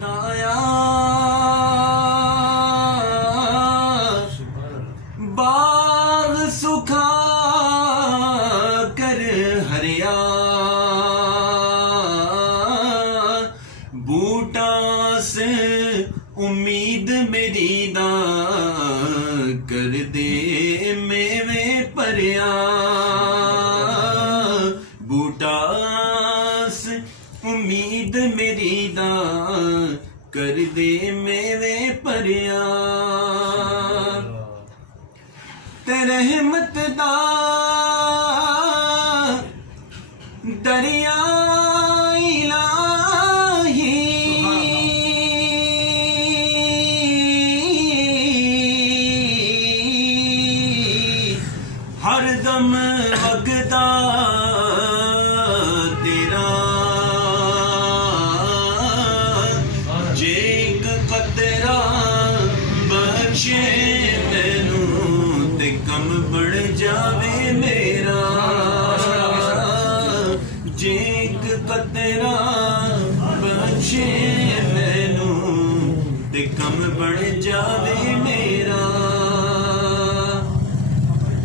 खुदाया बाग सुखा कर हरिया बूटा से उम्मीद मेरी दा कर दे मेवे परिया बूटा से उम्मीद मेरी दा कर दे मेवे परिया ते रहमत दा दरिया इलाही हरदम वगदा तेरा जे एक कतरा बख्शे मैनू ते कम बढ़ जावे मेरा जे एक कतरा बख्शे मैनू ते कम बढ़ जावे मेरा